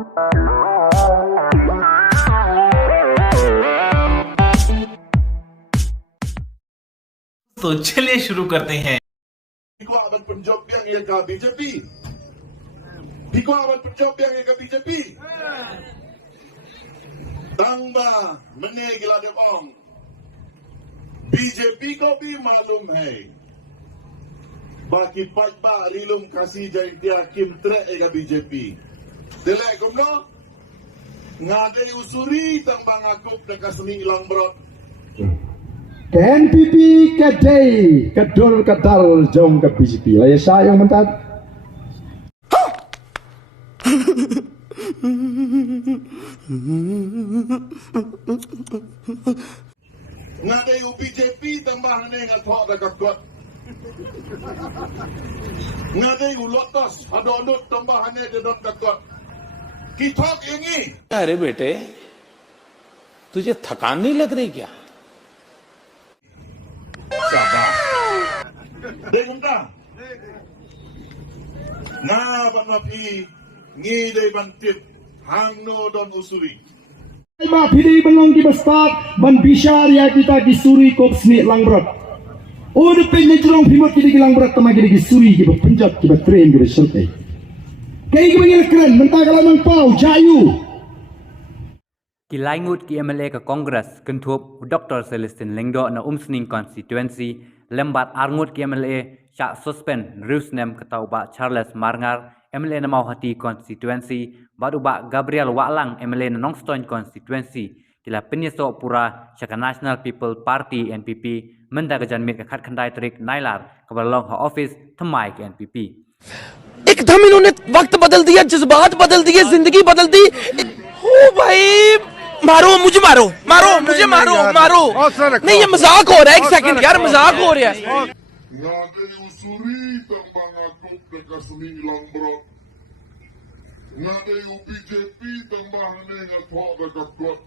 तो चलिए शुरू करते हैं। Awan penjob yang ia ke BJP. Piko awan penjob yang ia ke BJP. Tangba mene gila debong. BJP को भी मालूम है बाकी पटबा रीलुम kasih jadi dia kim trek ega BJP. Delek kumno ngade usuri tambang akup dekat snieh Langbrot. KNPP kedai kedul kedal jom ke BJP. Lah saya yang mentat. Ngade BJP tambah ne ngathok dekat kot. Ngade Lotus Dohnud tambah ne dedon dekat. Kithok ini. अरे बेटे तुझे थकान नहीं लग रही क्या? Dengung tak? Nah, Pak Mapi, ngide bantit, hangno don usuri. Ma pili belong ki bestat ban bishar ya kita ki Suri kop snieh Langbrot. Oh de pe nejrong phimot ki Langbrot tama ki Suri ki Punjab ki train ki sultai. Kai ki bangil keren mentah kalamang pau jayu. Ki Langbrot ki MLA ke Kongres kentup Dr.Celestine Langbrot na snieh constituency lembat Arngut ki MLA syak suspend Rusnem ketauba Charles Marngar MLA na Mauhati constituency baruba Gabriel Waklang MLA na Nongstoin constituency kila penyesok pura Syaka National People Party NPP mendagajan mit kekat khandai trik nailar kebalong ha office themai ke NPP. एकदम इन्होंने वक्त बदल दिया, जज्बात बदल दिए, जिंदगी बदल दी। ओ भाई मारो मुझे, मारो मारो मुझे, मारो मारो नहीं, ये मजाक हो रहा है। एक सेकंड यार, मजाक हो रहा है। Ngade usuri tambang akup dekat snieh Langbrot. Ngade BJP tambah ne ngathok dekat kot.